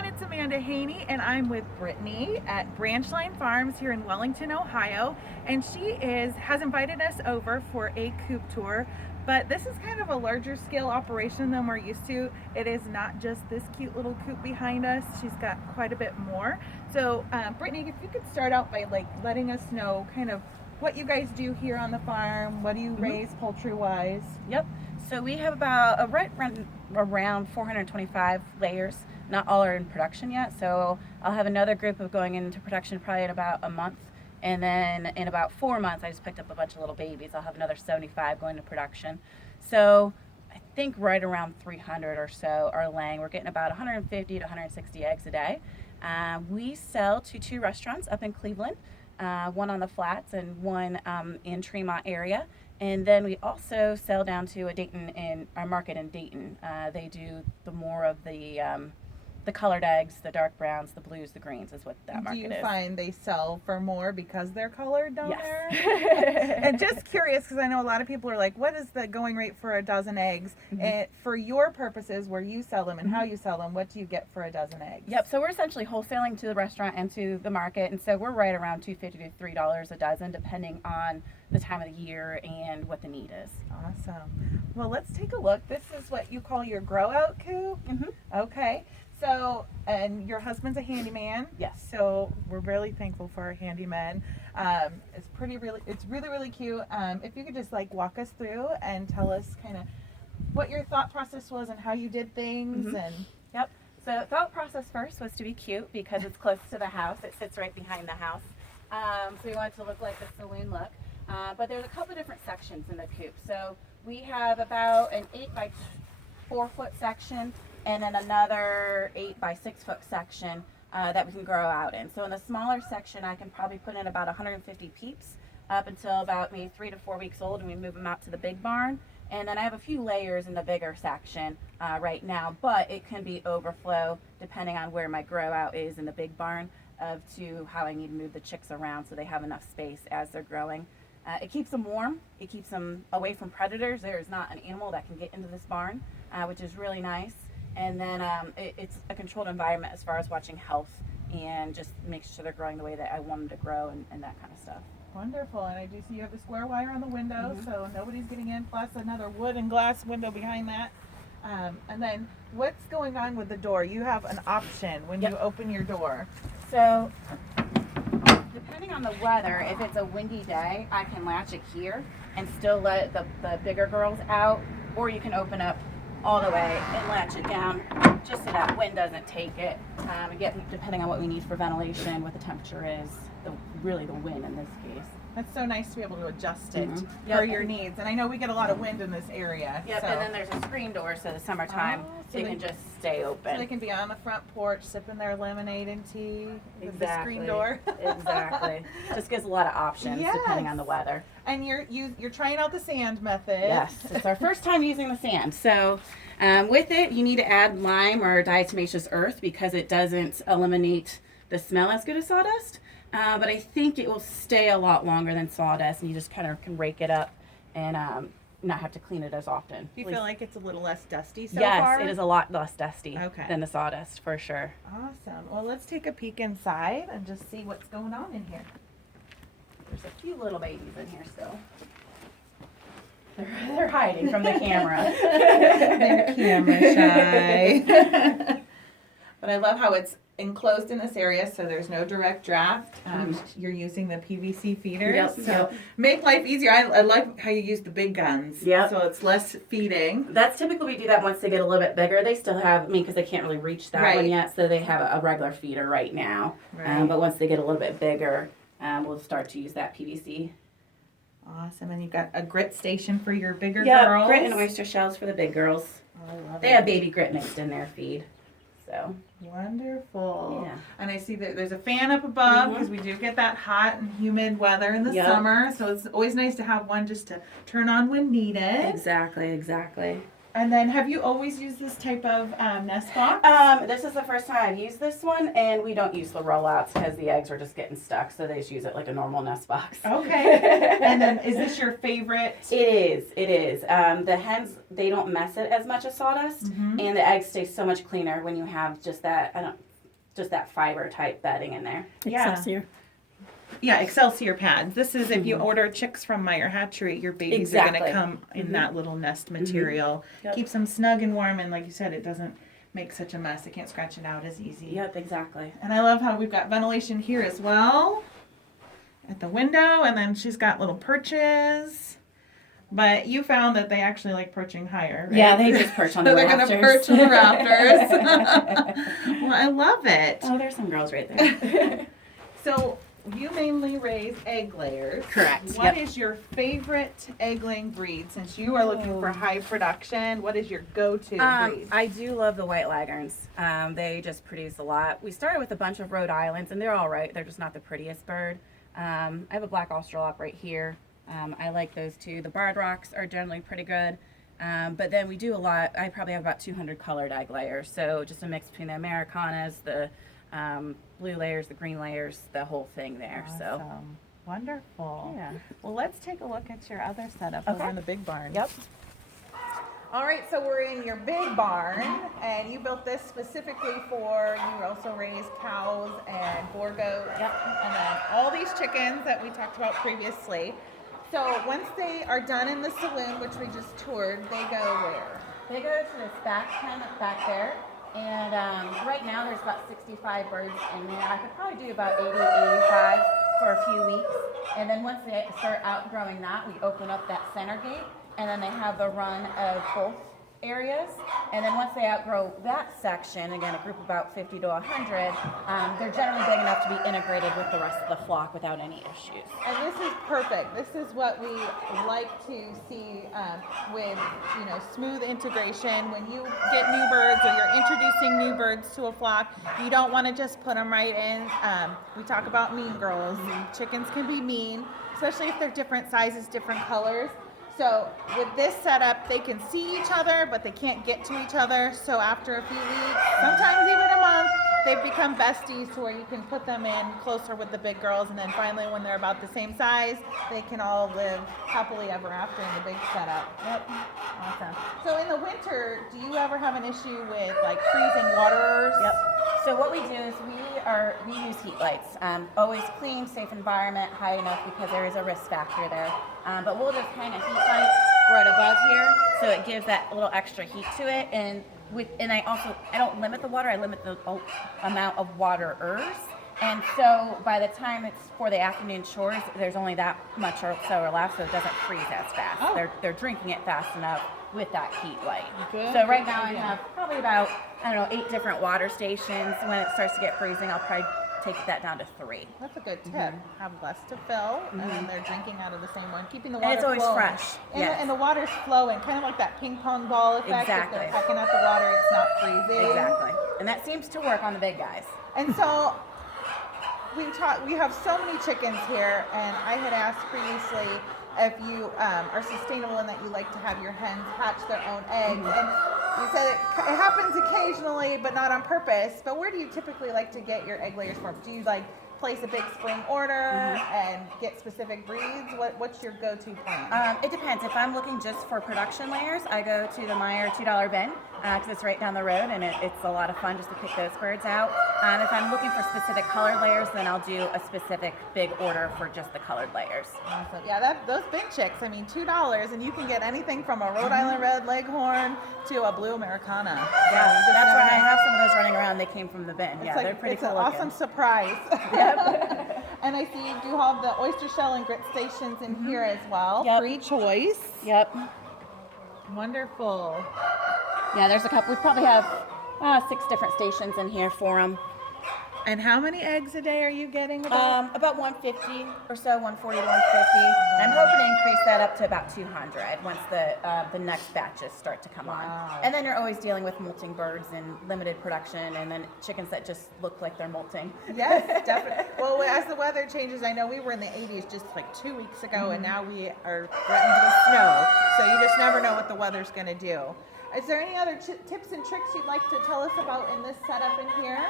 everyone, it's Amanda Haney and I'm with Brittany at Branchline Farms here in Wellington, Ohio, and she has invited us over for a coop tour, but this is kind of a larger scale operation than we're used to. It is not just this cute little coop behind us. She's got quite a bit more. So Brittany, if you could start out by letting us know kind of what you guys do here on the farm. What do you raise poultry wise? Yep. So we have about around 425 layers. Not all are in production yet, so I'll have another group of going into production probably in about a month, and then in about 4 months I just picked up a bunch of little babies. I'll have another 75 going to production. So I think right around 300 or so are laying. We're getting about 150 to 160 eggs a day. We sell to 2 restaurants up in Cleveland, one on the Flats and one in Tremont area. And then we also sell down to our market in Dayton. They do the more of the colored eggs, the dark browns, the blues, the greens is what that market is. Do you find they sell for more because they're colored down there? Yes. And just curious, because I know a lot of people are like, what is the going rate for a dozen eggs? And for your purposes, where you sell them and how you sell them, what do you get for a dozen eggs? Yep, so we're essentially wholesaling to the restaurant and to the market, and so we're right around $2.50 to $3 a dozen, depending on the time of the year and what the need is. Awesome. Well, let's take a look. This is what you call your grow out coop? Okay. So, and your husband's a handyman. Yes. So we're really thankful for our handyman. It's really cute. If you could just walk us through and tell us kind of what your thought process was and how you did things. Yep. So thought process first was to be cute because it's close to the house. It sits right behind the house. So we wanted to look like the saloon look. But there's a couple different sections in the coop. So we have about an 8 by 4 foot section, and then another 8 by 6 foot section that we can grow out in. So in the smaller section, I can probably put in about 150 peeps up until about maybe 3 to 4 weeks old, and we move them out to the big barn. And then I have a few layers in the bigger section right now, but it can be overflow depending on where my grow out is in the big barn to how I need to move the chicks around so they have enough space as they're growing. It keeps them warm. It keeps them away from predators. There is not an animal that can get into this barn, which is really nice. And then it's a controlled environment as far as watching health and just make sure they're growing the way that I want them to grow and that kind of stuff. Wonderful. And I do see you have the square wire on the window, so nobody's getting in, plus another wood and glass window behind that. And then what's going on with the door? You have an option when you open your door. So depending on the weather, if it's a windy day, I can latch it here and still let the bigger girls out, or you can open up all the way and latch it down just so that wind doesn't take it. Again, depending on what we need for ventilation, what the temperature is, really the wind in this case. That's so nice to be able to adjust it for your needs. And I know we get a lot of wind in this area. Yep, and then there's a screen door, so the summertime it can just stay open. So they can be on the front porch sipping their lemonade and tea with the screen door. Exactly. Just gives a lot of options depending on the weather. And you're trying out the sand method. Yes, it's our first time using the sand. So with it, you need to add lime or diatomaceous earth because it doesn't eliminate the smell as good as sawdust. But I think it will stay a lot longer than sawdust, and you just kind of can rake it up and not have to clean it as often. Do you feel like it's a little less dusty so far? Yes, it is a lot less dusty than the sawdust, for sure. Awesome. Well, let's take a peek inside and just see what's going on in here. There's a few little babies in here still. They're hiding from the camera. They're camera shy. But I love how it's enclosed in this area, so there's no direct draft. You're using the PVC feeders, make life easier. I like how you use the big guns. So it's less feeding. That's typically we do that once they get a little bit bigger. They still have because they can't really reach that one yet, so they have a regular feeder right now. But once they get a little bit bigger, we'll start to use that PVC. Awesome. And you've got a grit station for your bigger girls. Yeah, grit and oyster shells for the big girls. Oh, I love They have baby grit mixed in their feed. So wonderful. Yeah. And I see that there's a fan up above because we do get that hot and humid weather in the summer. So it's always nice to have one just to turn on when needed. Exactly. And then have you always used this type of nest box? This is the first time I've used this one, and we don't use the rollouts because the eggs are just getting stuck, so they just use it like a normal nest box. Okay. And then is this your favorite? It is. The hens, they don't mess it as much as sawdust, and the eggs stay so much cleaner when you have just that just that fiber type bedding in there. Yeah. Excelsior. Yeah, Excelsior pads. This is if you order chicks from Meyer Hatchery, your babies are going to Exactly. come in that little nest material. Yep. Keeps them snug and warm, and like you said, it doesn't make such a mess. They can't scratch it out as easy. Yep, exactly. And I love how we've got ventilation here as well at the window, and then she's got little perches. But you found that they actually like perching higher, right? Yeah, they just perch on the So they're rafters. going to perch on the rafters. Well, I love it. Oh, there's some girls right there. So you mainly raise egg layers. Correct, What yep. is your favorite egg laying breed? Since you are looking for high production, what is your go-to breed? I do love the white Leghorns. They just produce a lot. We started with a bunch of Rhode Islands, and they're all right. They're just not the prettiest bird. I have a black Australorp right here. I like those too. The Barred Rocks are generally pretty good. But then we do a lot. I probably have about 200 colored egg layers. So just a mix between the Americanas, the blue layers, the green layers, the whole thing there. So Awesome. Wonderful. yeah. Well, let's take a look at your other setup Okay. over in the big barn. Yep. All right, so we're in your big barn, and you built this specifically for, you also raise cows and boar goats, Yep. and then all these chickens that we talked about previously. So once they are done in the saloon, which we just toured, they go where? They go to this back pen back there, and right now there's about 65 birds in there. I could probably do about 80, 85 for a few weeks, and then once they start outgrowing that, we open up that center gate, and then they have the run of both areas, and then once they outgrow that section, again a group of about 50 to 100, they're generally big enough to be integrated with the rest of the flock without any issues. And this is perfect. This is what we like to see with, smooth integration. When you get new birds or you're introducing new birds to a flock, you don't want to just put them right in. We talk about mean girls. Chickens can be mean, especially if they're different sizes, different colors. So with this setup, they can see each other, but they can't get to each other. So after a few weeks, sometimes even a month, they've become besties to where you can put them in closer with the big girls. And then finally, when they're about the same size, they can all live happily ever after in the big setup. Yep. Awesome. So in the winter, do you ever have an issue with like freezing waters? Yep. So what we do is we use heat lights. Always clean, safe environment, high enough because there is a risk factor there. But we'll just hang a heat light right above here, so it gives that little extra heat to it. And I don't limit the water. I limit the amount of waterers. And so by the time it's for the afternoon chores, there's only that much or so left, so it doesn't freeze as fast. Oh. They're drinking it fast enough with that heat light. Good. So right now I Yeah. have probably about 8 different water stations. When it starts to get freezing, I'll probably take that down to 3. That's a good tip. Have less to fill, and then they're drinking out of the same one, keeping the water And it's always flowing. fresh. And, Yes. and the water's flowing, kind of like that ping pong ball effect. Exactly. If they're pecking at the water, it's not freezing. Exactly. And that seems to work on the big guys. And so we have so many chickens here, and I had asked previously if you are sustainable and that you like to have your hens hatch their own eggs. And you said it happens occasionally, but not on purpose. But where do you typically like to get your egg layers from? Do you like place a big spring order and get specific breeds? What's your go-to plan? It depends. If I'm looking just for production layers, I go to the Meyer $2 bin because it's right down the road, and it's a lot of fun just to pick those birds out. If I'm looking for specific colored layers, then I'll do a specific big order for just the colored layers. Awesome. Yeah, those big chicks, I mean, $2, and you can get anything from a Rhode Island Red Leghorn to a Blue Americana. So you Yeah, just that's never why I know. have some of those running around. They came from the bin. It's Yeah, like, they're pretty it's cool an looking. awesome surprise. And I see you do have the oyster shell and grit stations in here as well. Yep. Free choice. Yep. Wonderful. Yeah, there's a couple. We probably have 6 different stations in here for them. And how many eggs a day are you getting? About 150 or so, 140 to 150. And I'm hoping to increase that up to about 200 once the next batches start to come Wow. on. And then you're always dealing with molting birds and limited production, and then chickens that just look like they're molting. Yes, definitely. Well, as the weather changes, I know we were in the 80s just like 2 weeks ago, and now we are threatened with snow. So you just never know what the weather's going to do. Is there any other tips and tricks you'd like to tell us about in this setup in here?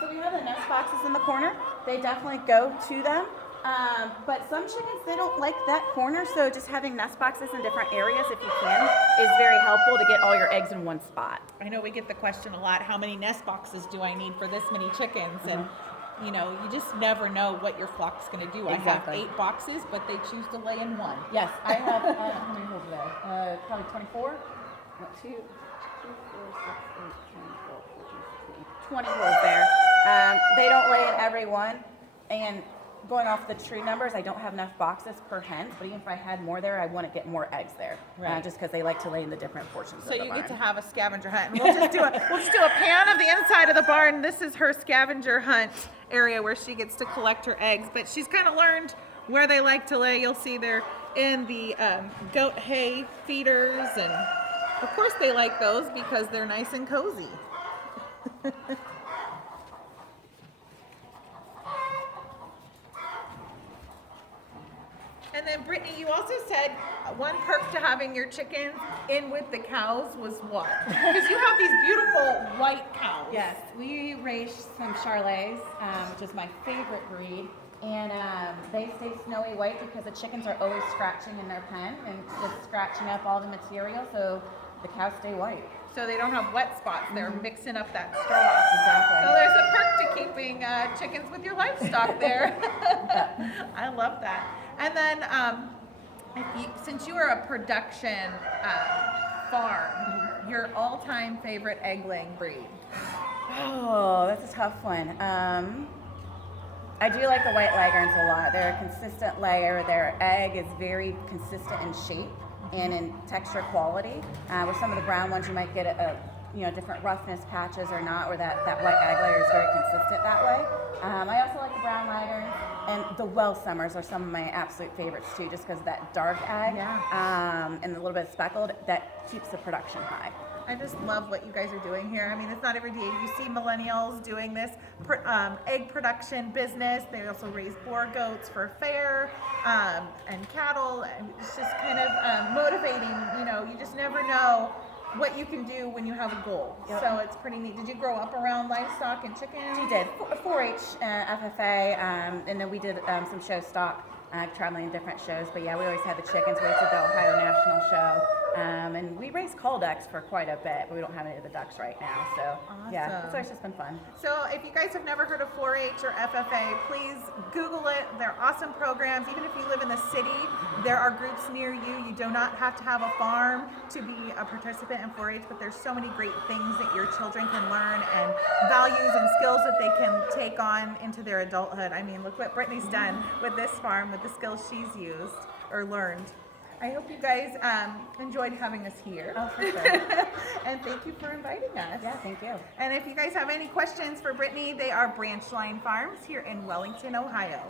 So we have the nest boxes in the corner. They definitely go to them. But some chickens, they don't like that corner, so just having nest boxes in different areas, if you can, is very helpful to get all your eggs in one spot. I know we get the question a lot, how many nest boxes do I need for this many chickens? And you know, you just never know what your flock's going to do. Exactly. I have 8 boxes, but they choose to lay in one. Yes, I have, how many holes there? Probably 24? No, 2, 4, 6, 8, 10, 12, 14, 15, 20 holes there. They don't lay in every one, and going off the true numbers, I don't have enough boxes per hen, but even if I had more there, I want to get more eggs there, Right. just because they like to lay in the different portions So of the you barn. get to have a scavenger hunt. And we'll just do a pan of the inside of the barn. This is her scavenger hunt area where she gets to collect her eggs. But she's kind of learned where they like to lay. You'll see they're in the goat hay feeders, and of course they like those because they're nice and cozy. And then Brittany, you also said one perk to having your chickens in with the cows was what? Because you have these beautiful white cows. Yes, we raised some Charolais, which is my favorite breed, and they stay snowy white because the chickens are always scratching in their pen and just scratching up all the material, so the cows stay white. So they don't have wet spots. They're mixing up that straw. Exactly. So there's a perk to keeping chickens with your livestock there. I love that. And then since you are a production farm, your all-time favorite egg-laying breed? Oh, that's a tough one. I do like the white leghorns a lot. They're a consistent layer. Their egg is very consistent in shape and in texture quality. With some of the brown ones, you might get different roughness patches or not, or that white egg layer is very consistent that way. I also like the brown leghorns, and the well summers are some of my absolute favorites too, just because that dark egg and a little bit speckled, that keeps the production high. I just love what you guys are doing here. I mean, it's not every day you see millennials doing this egg production business. They also raise boar goats for fair and cattle, and it's just kind of motivating. You know, you just never know what you can do when you have a goal. Yep. So it's pretty neat. Did you grow up around livestock and chickens? We did 4-H, FFA, and then we did some show stock, traveling in different shows. But yeah, we always had the chickens. We used to the Ohio National Show, and we raised cull ducks for quite a bit, but we don't have any of the ducks right now. So yeah, it's always just been fun. So if you guys have never heard of 4-H or FFA, please Google it. They're awesome programs. Even if you live in the city, there are groups near you. You do not have to have a farm to be a participant in 4-H, but there's so many great things that your children can learn and values and skills that they can take on into their adulthood. I mean, look what Brittany's done with this farm, with the skills she's used or learned. I hope you guys enjoyed having us here. Oh, for sure. And thank you for inviting us. Yeah, thank you. And if you guys have any questions for Brittany, they are Branchline Farms here in Wellington, Ohio.